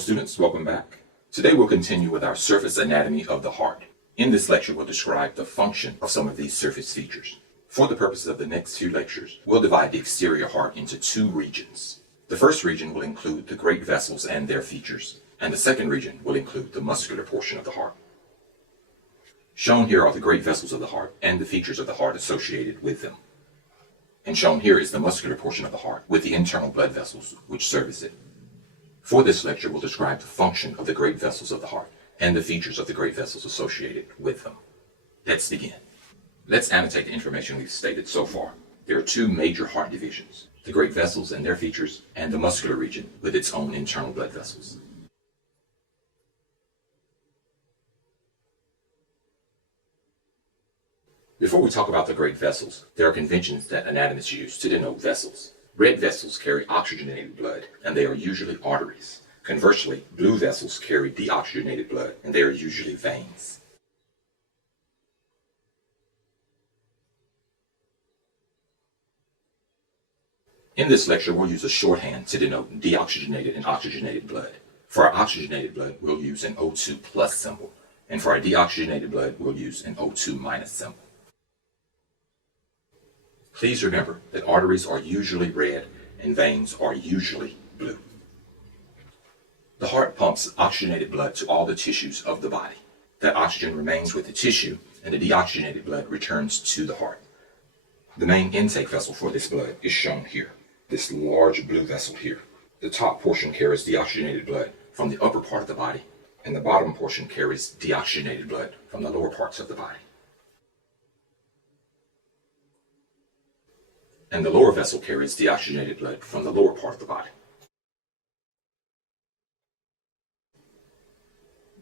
students, welcome back. Today we'll continue with our surface anatomy of the heart. In this lecture, we'll describe the function of some of these surface features. For the purposes of the next few lectures, we'll divide the exterior heart into two regions. The first region will include the great vessels and their features, and the second region will include the muscular portion of the heart. Shown here are the great vessels of the heart and the features of the heart associated with them. And shown here is the muscular portion of the heart with the internal blood vessels which service it. For this lecture, we'll describe the function of the great vessels of the heart and the features of the great vessels associated with them. Let's begin. Let's annotate the information we've stated so far. There are two major heart divisions, the great vessels and their features, and the muscular region with its own internal blood vessels. Before we talk about the great vessels, there are conventions that anatomists use to denote vessels. Red vessels carry oxygenated blood, and they are usually arteries. Conversely, blue vessels carry deoxygenated blood, and they are usually veins. In this lecture, we'll use a shorthand to denote deoxygenated and oxygenated blood. For our oxygenated blood, we'll use an O2 plus symbol, and for our deoxygenated blood, we'll use an O2 minus symbol. Please remember that arteries are usually red and veins are usually blue. The heart pumps oxygenated blood to all the tissues of the body. That oxygen remains with the tissue and the deoxygenated blood returns to the heart. The main intake vessel for this blood is shown here, this large blue vessel here. The top portion carries deoxygenated blood from the upper part of the body, and the bottom portion carries deoxygenated blood from the lower parts of the body. And the lower vessel carries deoxygenated blood from the lower part of the body.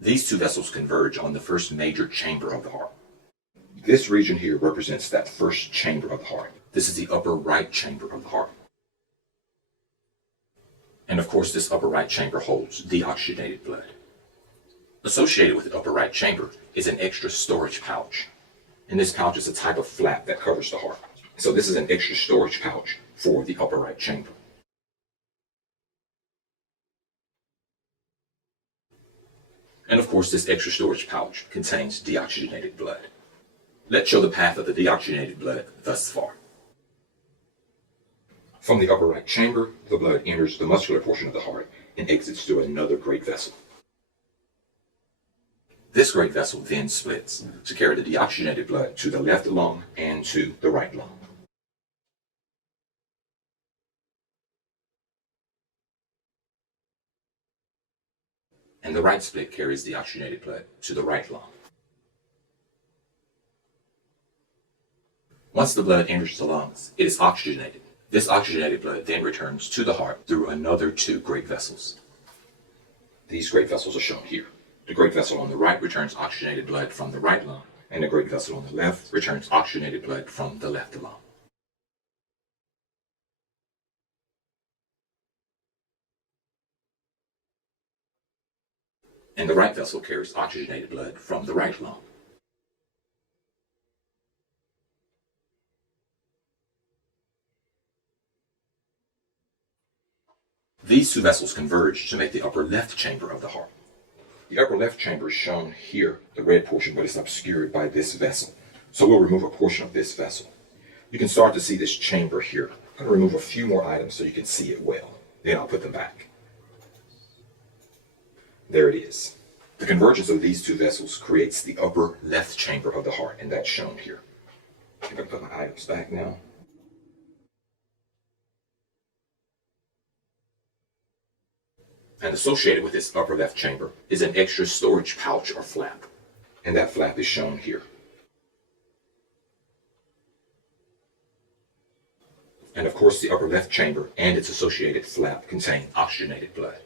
These two vessels converge on the first major chamber of the heart. This region here represents that first chamber of the heart. This is the upper right chamber of the heart. And of course, this upper right chamber holds deoxygenated blood. Associated with the upper right chamber is an extra storage pouch. And this pouch is a type of flap that covers the heart. So this is an extra storage pouch for the upper right chamber. And of course, this extra storage pouch contains deoxygenated blood. Let's show the path of the deoxygenated blood thus far. From the upper right chamber, the blood enters the muscular portion of the heart and exits through another great vessel. This great vessel then splits to carry the deoxygenated blood to the left lung and to the right lung. And the right split carries deoxygenated blood to the right lung. Once the blood enters the lungs, it is oxygenated. This oxygenated blood then returns to the heart through another two great vessels. These great vessels are shown here. The great vessel on the right returns oxygenated blood from the right lung, and the great vessel on the left returns oxygenated blood from the left lung. And the right vessel carries oxygenated blood from the right lung. These two vessels converge to make the upper left chamber of the heart. The upper left chamber is shown here, the red portion, but it's obscured by this vessel. So we'll remove a portion of this vessel. You can start to see this chamber here. I'm going to remove a few more items so you can see it well. Then I'll put them back. There it is. The convergence of these two vessels creates the upper left chamber of the heart, and that's shown here. I'm going to put my items back now. And associated with this upper left chamber is an extra storage pouch or flap, and that flap is shown here. And of course, the upper left chamber and its associated flap contain oxygenated blood.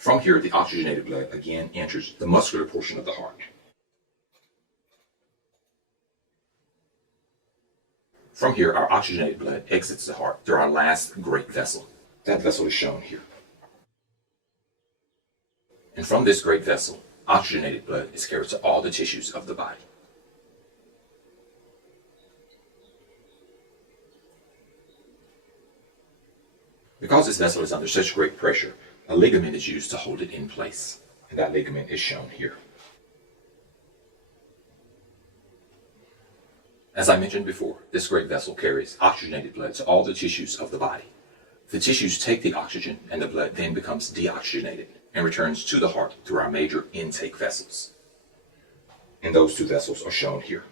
From here, the oxygenated blood again enters the muscular portion of the heart. From here, our oxygenated blood exits the heart through our last great vessel. That vessel is shown here. And from this great vessel, oxygenated blood is carried to all the tissues of the body. Because this vessel is under such great pressure, a ligament is used to hold it in place, and that ligament is shown here. As I mentioned before, this great vessel carries oxygenated blood to all the tissues of the body. The tissues take the oxygen, and the blood then becomes deoxygenated and returns to the heart through our major intake vessels. And those two vessels are shown here,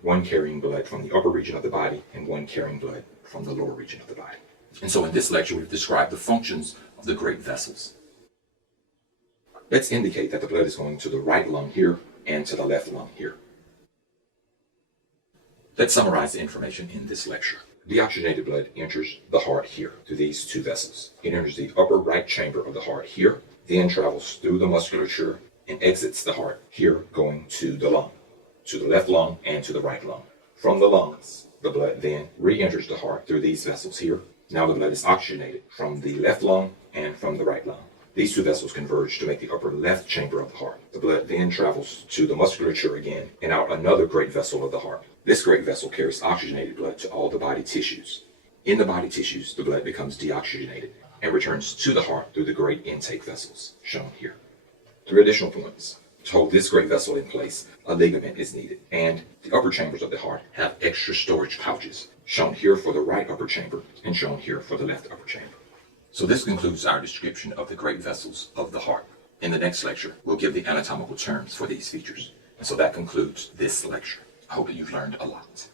one carrying blood from the upper region of the body and one carrying blood from the lower region of the body. And so in this lecture, we've described the functions of the great vessels. Let's indicate that the blood is going to the right lung here and to the left lung here. Let's summarize the information in this lecture. Deoxygenated blood enters the heart here through these two vessels. It enters the upper right chamber of the heart here, then travels through the musculature and exits the heart here, going to the lung, to the left lung and to the right lung. From the lungs, the blood then re-enters the heart through these vessels here. Now the blood is oxygenated from the left lung and from the right lung. These two vessels converge to make the upper left chamber of the heart. The blood then travels to the musculature again and out another great vessel of the heart. This great vessel carries oxygenated blood to all the body tissues. In the body tissues, the blood becomes deoxygenated and returns to the heart through the great intake vessels, shown here. 3 additional points. To hold this great vessel in place, a ligament is needed, and the upper chambers of the heart have extra storage pouches, shown here for the right upper chamber and shown here for the left upper chamber. So this concludes our description of the great vessels of the heart. In the next lecture, we'll give the anatomical terms for these features. And so that concludes this lecture. I hope that you've learned a lot.